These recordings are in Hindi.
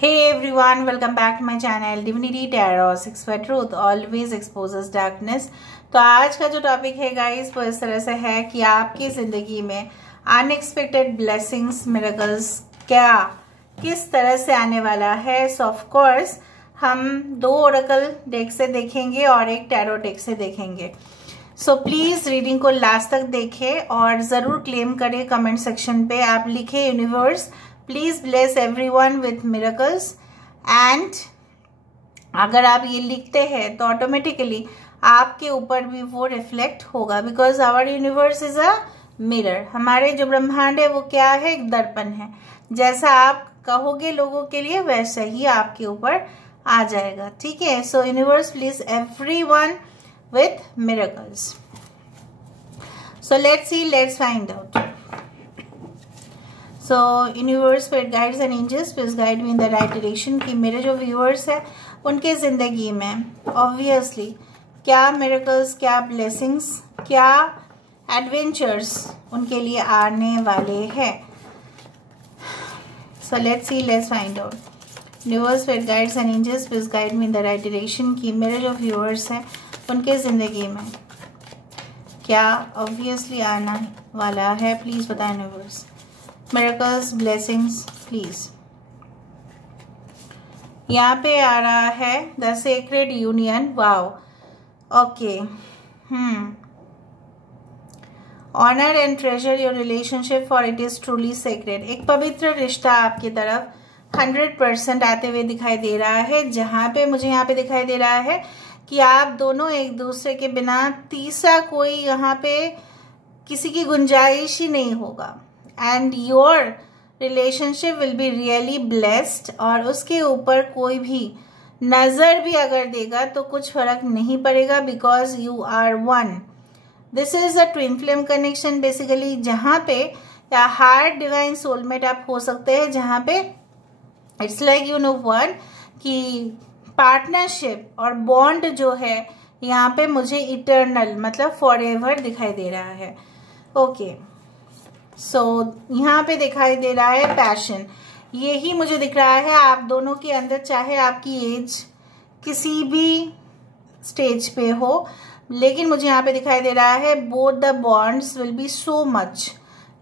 Hey everyone, welcome back to my channel Divinity Tarot 6 for Truth always exposes darkness। तो आज का जो टॉपिक है गाइस वो इस तरह से है कि आपकी ज़िंदगी में अनएक्सपेक्टेड ब्लेसिंग्स मिरेकल्स क्या किस तरह से आने वाला है। सो ऑफ कोर्स हम 2 ओरेकल डेक से देखेंगे और एक टैरो डेक से देखेंगे। सो प्लीज़ रीडिंग को लास्ट तक देखें और ज़रूर क्लेम करें कमेंट सेक्शन पे। आप लिखें universe please bless everyone with miracles and अगर आप ये लिखते हैं तो ऑटोमेटिकली आपके ऊपर भी वो रिफ्लेक्ट होगा because our universe is a mirror. हमारे जो ब्रह्मांड है वो क्या है, एक दर्पण है। जैसा आप कहोगे लोगों के लिए वैसा ही आपके ऊपर आ जाएगा, ठीक है। So universe please everyone with miracles. So let's see, let's find out. So universe spirit guides and angels please guide me in the right direction कि मेरे जो व्यूअर्स हैं उनके ज़िंदगी में ऑब्वियसली क्या मिरेकल्स, क्या ब्लेसिंग्स, क्या एडवेंचर्स उनके लिए आने वाले हैं। So let's see, let's find out. Universe spirit guides and angels please guide me in the right direction कि मेरे जो व्यूअर्स हैं उनके ज़िंदगी में क्या ऑब्वियसली आना वाला है। प्लीज़ बताएं यूनिवर्स। Miracles, blessings please. यहाँ पे आ रहा है the sacred union. Wow, okay. Honour and treasure your relationship for it is truly sacred. एक पवित्र रिश्ता आपकी तरफ 100% आते हुए दिखाई दे रहा है, जहाँ पे मुझे यहाँ पे दिखाई दे रहा है कि आप दोनों एक दूसरे के बिना तीसरा कोई यहाँ पे किसी की गुंजाइश ही नहीं होगा and your relationship will be really blessed. और उसके ऊपर कोई भी नज़र भी अगर देगा तो कुछ फर्क नहीं पड़ेगा because you are one. This is a twin flame connection basically, जहाँ पे या हार्ट डिवाइन सोलमेट आप हो सकते हैं, जहाँ पे it's like you know one कि पार्टनरशिप और बॉन्ड जो है यहाँ पे मुझे इटर्नल मतलब फॉरएवर दिखाई दे रहा है। ओके, सो यहाँ पे दिखाई दे रहा है पैशन। यही मुझे दिख रहा है आप दोनों के अंदर, चाहे आपकी एज किसी भी स्टेज पे हो, लेकिन मुझे यहाँ पे दिखाई दे रहा है both the bonds will be so much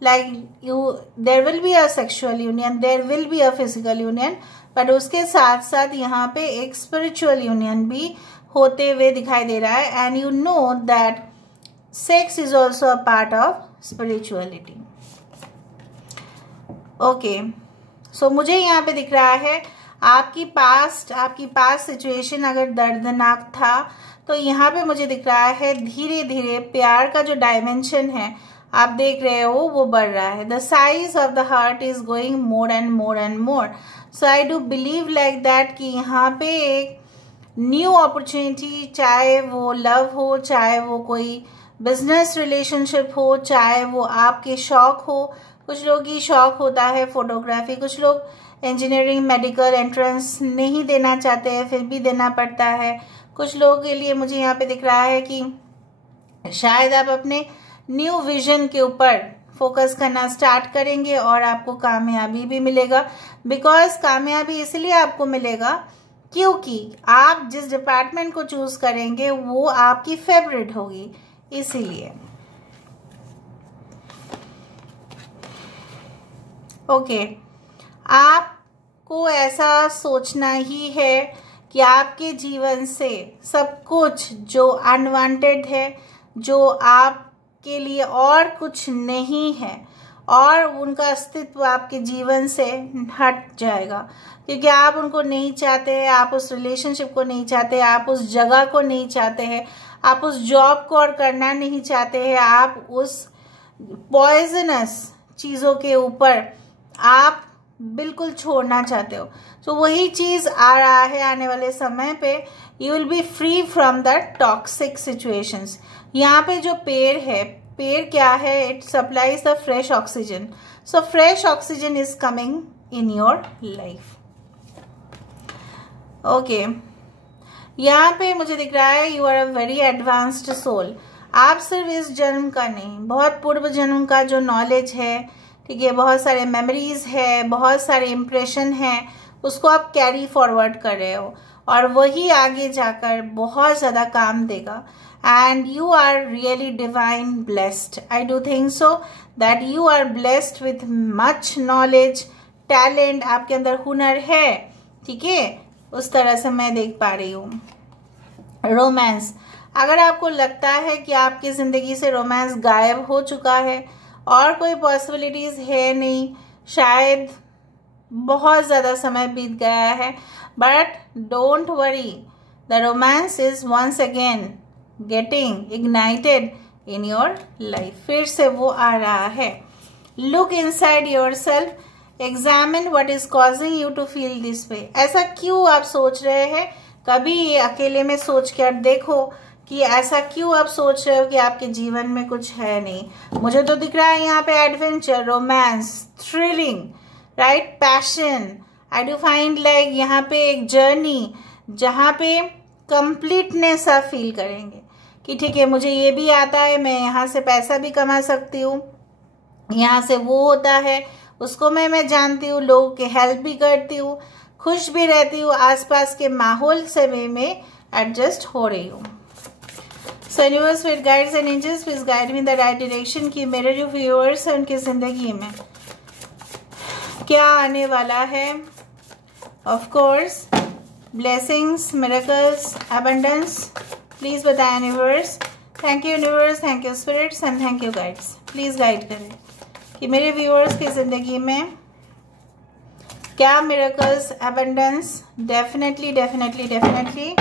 like you, there will be a sexual union, there will be a physical union, but उसके साथ साथ यहाँ पे एक स्पिरिचुअल यूनियन भी होते हुए दिखाई दे रहा है। And you know that sex is also a part of spirituality. Okay, so मुझे यहाँ पे दिख रहा है आपकी पास्ट सिचुएशन अगर दर्दनाक था तो यहाँ पे मुझे दिख रहा है धीरे धीरे प्यार का जो डायमेंशन है आप देख रहे हो वो बढ़ रहा है। The size of the heart is going more and more and more. So I do believe like that कि यहाँ पे एक न्यू अपॉर्चुनिटी, चाहे वो लव हो, चाहे वो कोई बिजनेस रिलेशनशिप हो, चाहे वो आपके शौक हो। कुछ लोगों की शौक होता है फोटोग्राफी, कुछ लोग इंजीनियरिंग मेडिकल एंट्रेंस नहीं देना चाहते हैं फिर भी देना पड़ता है। कुछ लोगों के लिए मुझे यहाँ पे दिख रहा है कि शायद आप अपने न्यू विजन के ऊपर फोकस करना स्टार्ट करेंगे और आपको कामयाबी भी मिलेगा। बिकॉज कामयाबी इसलिए आपको मिलेगा क्योंकि आप जिस डिपार्टमेंट को चूज करेंगे वो आपकी फेवरेट होगी, इसीलिए। ओके, आपको ऐसा सोचना ही है कि आपके जीवन से सब कुछ जो अनवांटेड है, जो आपके लिए और कुछ नहीं है और उनका अस्तित्व आपके जीवन से हट जाएगा क्योंकि आप उनको नहीं चाहते हैं, आप उस रिलेशनशिप को नहीं चाहते, आप उस जगह को नहीं चाहते हैं, आप उस जॉब को और करना नहीं चाहते हैं, आप उस पॉइजनस चीज़ों के ऊपर आप बिल्कुल छोड़ना चाहते हो। तो वही चीज आ रहा है आने वाले समय पे। You will be free from the toxic situations. यहाँ पे जो पेड़ है, पेड़ क्या है, it supplies the fresh oxygen. So fresh oxygen is coming in your life. Okay, यहाँ पे मुझे दिख रहा है you are a very advanced soul. आप सिर्फ इस जन्म का नहीं, बहुत पूर्व जन्म का जो नॉलेज है, ठीक है, बहुत सारे मेमोरीज है, बहुत सारे इम्प्रेशन है, उसको आप कैरी फॉरवर्ड कर रहे हो और वही आगे जाकर बहुत ज़्यादा काम देगा। And you are really divine blessed. I do think so that you are blessed with much knowledge, talent, आपके अंदर हुनर है, ठीक है, उस तरह से मैं देख पा रही हूँ। रोमांस, अगर आपको लगता है कि आपकी ज़िंदगी से रोमांस गायब हो चुका है और कोई पॉसिबिलिटीज़ है नहीं, शायद बहुत ज़्यादा समय बीत गया है, but don't worry, the romance is once again getting ignited in your life. फिर से वो आ रहा है। Look inside your self, examine what is causing you to feel this way. ऐसा क्यों आप सोच रहे हैं? कभी अकेले में सोच कर देखो कि ऐसा क्यों आप सोच रहे हो कि आपके जीवन में कुछ है नहीं। मुझे तो दिख रहा है यहाँ पे adventure, romance, thrilling, right, passion. I do find like यहाँ पे एक जर्नी जहाँ पे कंप्लीटनेस आप फील करेंगे कि ठीक है, मुझे ये भी आता है, मैं यहाँ से पैसा भी कमा सकती हूँ, यहाँ से वो होता है, उसको मैं जानती हूँ, लोगों की हेल्प भी करती हूँ, खुश भी रहती हूँ, आसपास के माहौल से भी मैं एडजस्ट हो रही हूँ। So universe with guides and angels please guide me the right direction कि मेरे जो व्यूअर्स हैं उनकी जिंदगी में क्या आने वाला है। Of course blessings, miracles, abundance, please बताएं universe. Thank you universe, thank you spirits and thank you guides. Please guide करें कि मेरे व्यूअर्स की जिंदगी में क्या miracles, abundance definitely definitely definitely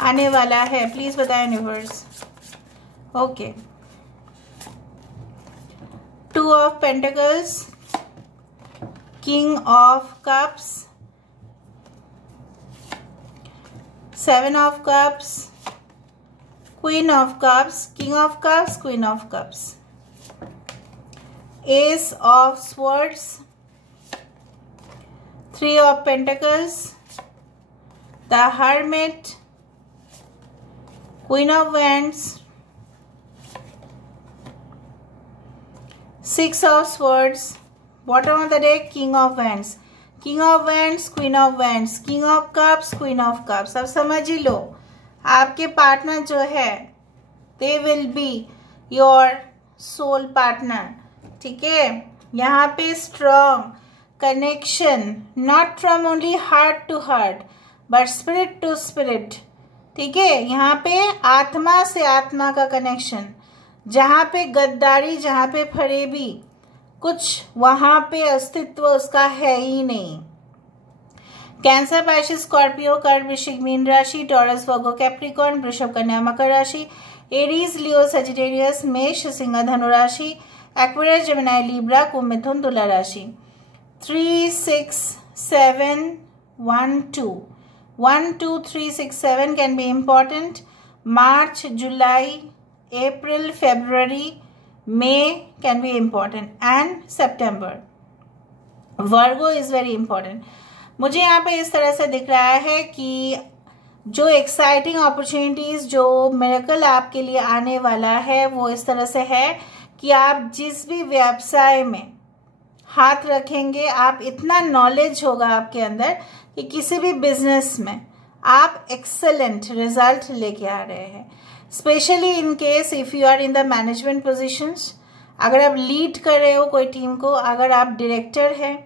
आने वाला है। प्लीज बताएं universe. Okay, 2 of pentacles, king of cups, 7 of cups, queen of cups, king of cups, queen of cups, ace of swords, 3 of pentacles, the hermit, Queen of Wands, 6 of Swords, bottom of the deck, King of Wands, King of Wands, Queen of Wands, King of Cups, Queen of Cups। अब समझ ही लो, आपके पार्टनर जो है they will be your soul partner, ठीक है। यहाँ पे strong connection, not from only heart to heart, but spirit to spirit, ठीक है। यहाँ पे आत्मा से आत्मा का कनेक्शन, जहाँ पे गद्दारी, जहाँ पे फरेबी, कुछ वहाँ पे अस्तित्व उसका है ही नहीं। कैंसर, पाइसेस, स्कॉर्पियो, कर्क, वृश्चिक, मीन राशि, टॉरस, वर्गो, कैप्रिकॉर्न, वृषभ, कन्या, मकर राशि, एरीज, लियो, सजिटेरियस, मेष, सिंह, धनु राशि, एक्वेरियस, जेमिनी, लिब्रा, कुंभ, मिथुन, तुला राशि। 3, 6, 7, 1, 2, 1, 2, 3, 6, 7 can be important. March, July, April, February, May can be important, and September. Virgo is very important. मुझे यहाँ पे इस तरह से दिख रहा है कि जो एक्साइटिंग अपॉर्चुनिटीज, जो मिरेकल आपके लिए आने वाला है, वो इस तरह से है कि आप जिस भी व्यवसाय में हाथ रखेंगे, आप इतना नॉलेज होगा आपके अंदर कि किसी भी बिजनेस में आप एक्सेलेंट रिजल्ट लेके आ रहे हैं। Specially in case if you are in the management positions, अगर आप लीड कर रहे हो कोई टीम को, अगर आप डायरेक्टर हैं,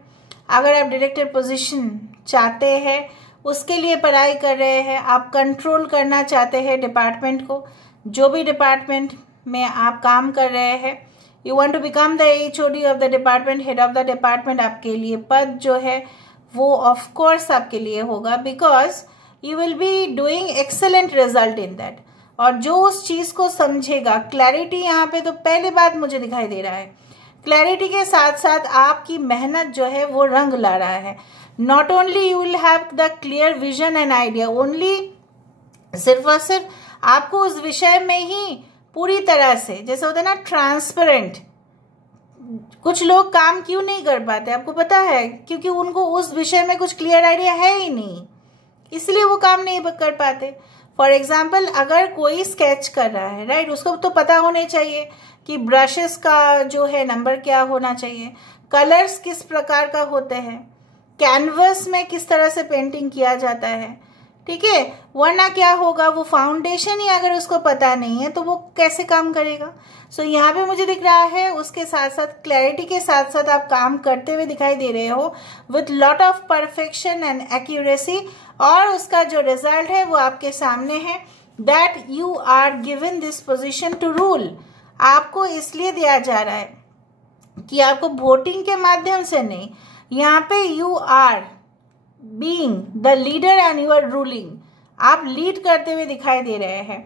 अगर आप डायरेक्टर पोजीशन चाहते हैं, उसके लिए पढ़ाई कर रहे हैं, आप कंट्रोल करना चाहते हैं डिपार्टमेंट को, जो भी डिपार्टमेंट में आप काम कर रहे हैं, you want to become the HOD of the department, head of the department, आपके लिए पद जो है वो ऑफ कोर्स आपके लिए होगा, because you will be doing excellent result in that. और जो उस चीज को समझेगा, क्लैरिटी यहाँ पे तो पहली बात मुझे दिखाई दे रहा है, क्लैरिटी के साथ साथ आपकी मेहनत जो है वो रंग ला रहा है। Not only you will have the clear vision and idea, only सिर्फ और सिर्फ आपको उस विषय में ही पूरी तरह से, जैसे होता है ना ट्रांसपेरेंट, कुछ लोग काम क्यों नहीं कर पाते आपको पता है? क्योंकि उनको उस विषय में कुछ क्लियर आइडिया है ही नहीं, इसलिए वो काम नहीं कर पाते। फॉर एग्जाम्पल, अगर कोई स्केच कर रहा है, राइट, उसको तो पता होने चाहिए कि ब्रशेस का जो है नंबर क्या होना चाहिए, कलर्स किस प्रकार का होते हैं, कैनवस में किस तरह से पेंटिंग किया जाता है, ठीक है। वरना क्या होगा, वो फाउंडेशन ही अगर उसको पता नहीं है तो वो कैसे काम करेगा। सो यहाँ पे मुझे दिख रहा है उसके साथ साथ क्लैरिटी के साथ साथ आप काम करते हुए दिखाई दे रहे हो with lot of perfection and accuracy, और उसका जो रिजल्ट है वो आपके सामने है। That you are given this position to rule. आपको इसलिए दिया जा रहा है कि आपको वोटिंग के माध्यम से नहीं, यहाँ पे you are being the leader and you are ruling. आप लीड करते हुए दिखाई दे रहे हैं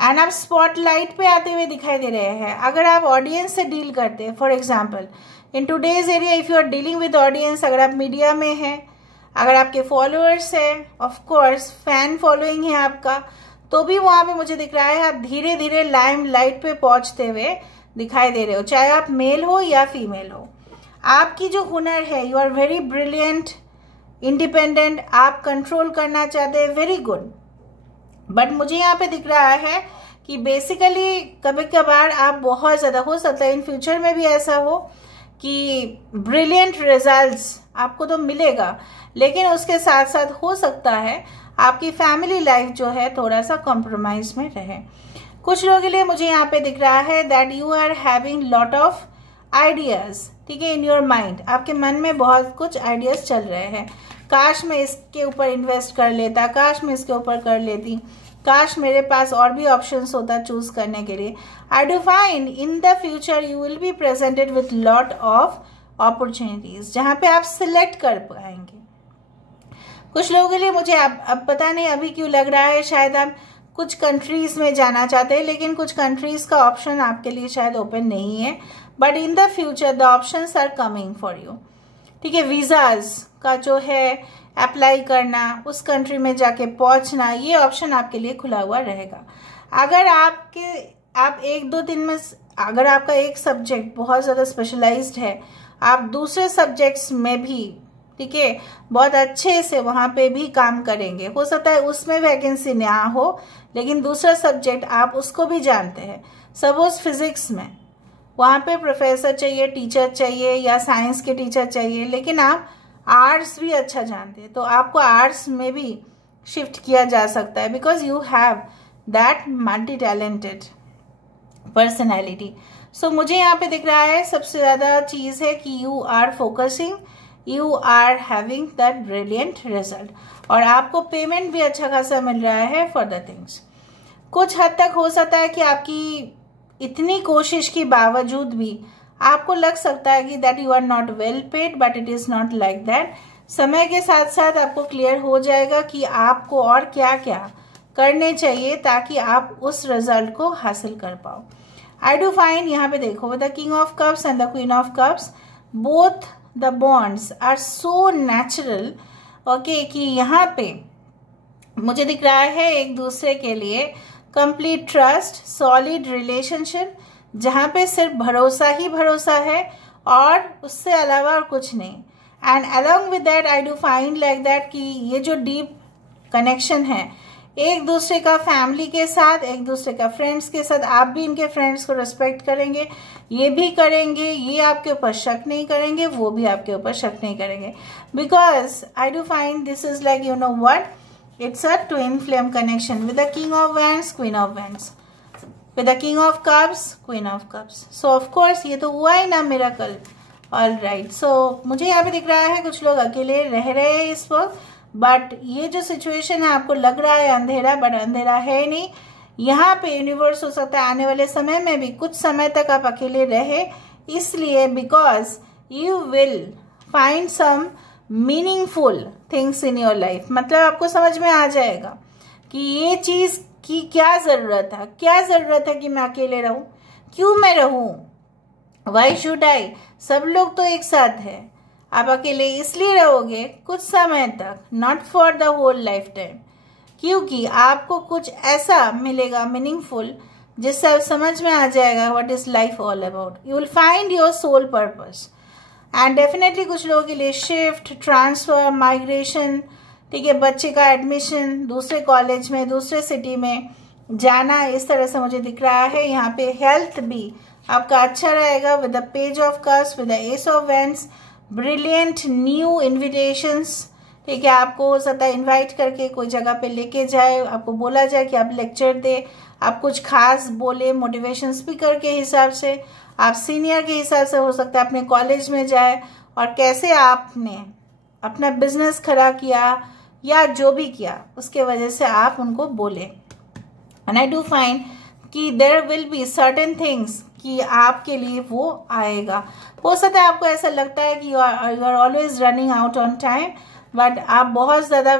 एंड आप स्पॉटलाइट पे आते हुए दिखाई दे रहे हैं। अगर आप ऑडियंस से डील करते हैं, for example in today's area if you are dealing with audience, अगर आप मीडिया में हैं, अगर आपके फॉलोअर्स हैं, ऑफ कोर्स फैन फॉलोइंग है आपका, तो भी वहां पे मुझे दिख रहा है आप धीरे धीरे लाइम लाइट पे पहुंचते हुए दिखाई दे रहे हो, चाहे आप मेल हो या फीमेल हो। आपकी जो हुनर है, you are very brilliant, independent, आप कंट्रोल करना चाहते हैं, वेरी गुड। बट मुझे यहाँ पे दिख रहा है कि बेसिकली कभी कभार आप बहुत ज़्यादा, हो सकता है इन फ्यूचर में भी ऐसा हो कि ब्रिलियंट रिजल्ट्स आपको तो मिलेगा, लेकिन उसके साथ साथ हो सकता है आपकी फैमिली लाइफ जो है थोड़ा सा कॉम्प्रोमाइज में रहे। कुछ लोगों के लिए मुझे यहाँ पे दिख रहा है that you are having lot of ideas, ठीक है, इन योर माइंड। आपके मन में बहुत कुछ आइडियाज चल रहे हैं, काश मैं इसके ऊपर इन्वेस्ट कर लेता, काश मैं इसके ऊपर कर लेती, काश मेरे पास और भी ऑप्शंस होता चूज करने के लिए। आई do find in the future you will be presented with lot of opportunities, जहाँ पे आप सिलेक्ट कर पाएंगे। कुछ लोगों के लिए मुझे अब पता नहीं अभी क्यों लग रहा है शायद आप कुछ कंट्रीज में जाना चाहते हैं, लेकिन कुछ कंट्रीज का ऑप्शन आपके लिए शायद ओपन नहीं है, but in the future the options are coming for you, ठीक है। वीजाज का जो है अप्लाई करना, उस कंट्री में जाके पहुंचना, ये ऑप्शन आपके लिए खुला हुआ रहेगा। अगर आप एक दो दिन में, अगर आपका एक सब्जेक्ट बहुत ज़्यादा स्पेशलाइज्ड है, आप दूसरे सब्जेक्ट्स में भी, ठीक है, बहुत अच्छे से वहाँ पे भी काम करेंगे। हो सकता है उसमें वैकेंसी ना हो, लेकिन दूसरा सब्जेक्ट आप उसको भी जानते हैं। सपोज फिजिक्स में वहाँ पे प्रोफेसर चाहिए, टीचर चाहिए, या साइंस के टीचर चाहिए, लेकिन आप आर्ट्स भी अच्छा जानते हैं, तो आपको आर्ट्स में भी शिफ्ट किया जा सकता है, because you have that multi talented personality. So मुझे यहाँ पे दिख रहा है सबसे ज़्यादा चीज़ है कि you are focusing, you are having that brilliant result, और आपको पेमेंट भी अच्छा खासा मिल रहा है फॉर द थिंग्स। कुछ हद तक हो सकता है कि आपकी इतनी कोशिश के बावजूद भी आपको लग सकता है कि that you are not well paid, but it is not like that. समय के साथ साथ आपको क्लियर हो जाएगा कि आपको और क्या क्या करने चाहिए ताकि आप उस रिजल्ट को हासिल कर पाओ। आई डू फाइंड, यहाँ पे देखो, the king of cups and the queen of cups, both the bonds are so natural, okay, कि यहाँ पे मुझे दिख रहा है एक दूसरे के लिए कंप्लीट ट्रस्ट, सॉलिड रिलेशनशिप, जहाँ पे सिर्फ भरोसा ही भरोसा है और उससे अलावा और कुछ नहीं। And along with that I do find like that कि ये जो डीप कनेक्शन है एक दूसरे का फैमिली के साथ, एक दूसरे का फ्रेंड्स के साथ, आप भी इनके फ्रेंड्स को रिस्पेक्ट करेंगे, ये भी करेंगे, ये आपके ऊपर शक नहीं करेंगे, वो भी आपके ऊपर शक नहीं करेंगे, because I do find this is like, you know what, it's a twin flame connection with the king of wands, queen of wands, with the king of cups, queen of cups. So of course ये तो हुआ ही ना मिरेकल। ऑल राइट, सो मुझे यहाँ पे दिख रहा है कुछ लोग अकेले रह रहे हैं इस वक्त, बट ये जो सिचुएशन है आपको लग रहा है अंधेरा, बट अंधेरा है नहीं। यहाँ पे यूनिवर्स हो सकता है आने वाले समय में भी कुछ समय तक आप अकेले रहे, इसलिए because you will find some meaningful things in your life. मतलब आपको समझ में आ जाएगा कि ये चीज की क्या जरूरत है, क्या जरूरत है कि मैं अकेले रहूं, क्यों मैं रहूं, वाई शुड आई, सब लोग तो एक साथ है। आप अकेले इसलिए रहोगे कुछ समय तक, not for the whole life time, क्योंकि आपको कुछ ऐसा मिलेगा मीनिंगफुल जिससे समझ में आ जाएगा what is life all about. You will find your soul purpose. And definitely कुछ लोगों के लिए शिफ्ट, ट्रांसफर, माइग्रेशन, ठीक है, बच्चे का एडमिशन, दूसरे कॉलेज में, दूसरे सिटी में जाना, इस तरह से मुझे दिख रहा है। यहाँ पे हेल्थ भी आपका अच्छा रहेगा with the page of cups, with the ace of wands, brilliant new invitations, ठीक है। आपको हो सकता है इनवाइट करके कोई जगह पे लेके जाए, आपको बोला जाए कि आप लेक्चर दे, आप कुछ खास बोले मोटिवेशन स्पीकर के हिसाब से, आप सीनियर के हिसाब से हो सकता है अपने कॉलेज में जाए और कैसे आपने अपना बिजनेस खड़ा किया या जो भी किया उसके वजह से आप उनको बोले। एंड आई डू फाइंड कि there will be certain things कि आपके लिए वो आएगा। हो सकता है आपको ऐसा लगता है कि you are always running out on time, but आप बहुत ज़्यादा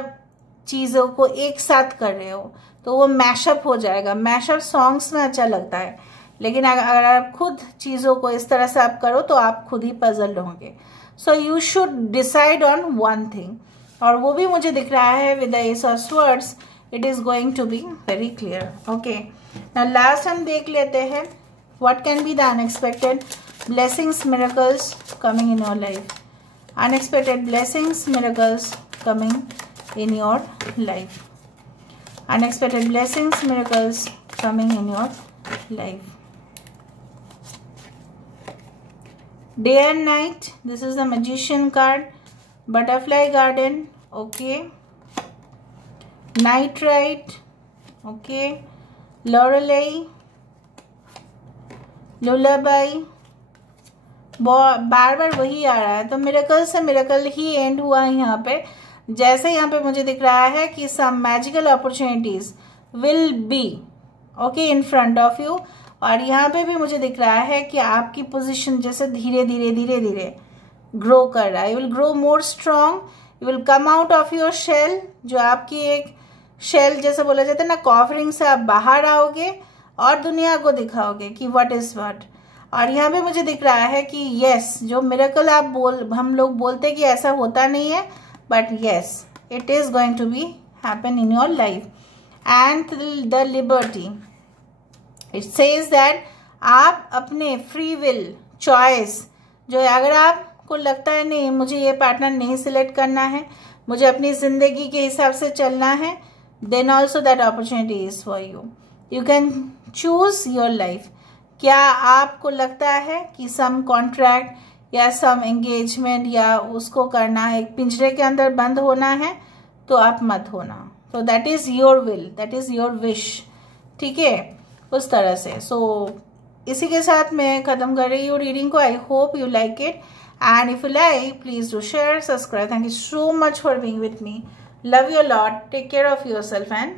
चीज़ों को एक साथ कर रहे हो तो वो मैशअप हो जाएगा। मैशअप सॉन्ग्स में अच्छा लगता है, लेकिन अगर आप खुद चीज़ों को इस तरह से आप करो तो आप खुद ही पजल होंगे। So you should decide on one thing, और वो भी मुझे दिख रहा है with the ace of swords, it is going to be very clear. Okay, now last हम देख लेते हैं what can be the unexpected blessings miracles coming in your life. Unexpected blessings, miracles coming in your life. Unexpected blessings, miracles coming in your life. Day and night. This is the Magician card. Butterfly garden. Okay. Night ride. Okay. Lorelei. Lullaby. बार बार वही आ रहा है, तो मिरेकल से मिरेकल ही एंड हुआ है यहाँ पे। जैसे यहाँ पे मुझे दिख रहा है कि some magical opportunities will be okay in front of you, और यहाँ पे भी मुझे दिख रहा है कि आपकी पोजीशन जैसे धीरे धीरे धीरे धीरे ग्रो कर रहा है। You will grow more strong, you will come out of your shell, जो आपकी एक शेल जैसे बोला जाता है ना, कॉवरिंग से आप बाहर आओगे और दुनिया को दिखाओगे कि व्हाट इज व्हाट। और यहाँ पे मुझे दिख रहा है कि यस, जो मिरेकल हम लोग बोलते कि ऐसा होता नहीं है, but yes it is going to be happen in your life. And the liberty, it says that आप अपने फ्री विल चॉइस जो है, अगर आपको लगता है नहीं मुझे ये पार्टनर नहीं सिलेक्ट करना है, मुझे अपनी जिंदगी के हिसाब से चलना है, then also that opportunity is for you. You can choose your life. क्या आपको लगता है कि सम कॉन्ट्रैक्ट या सम एंगेजमेंट या उसको करना है, एक पिंजरे के अंदर बंद होना है, तो आप मत होना। तो that is your will, that is your wish, ठीक है, उस तरह से। सो इसी के साथ मैं खत्म कर रही हूँ रीडिंग को। I hope you like it, and if you like please do share, subscribe. Thank you so much for being with me. Love you lot, take care of your self and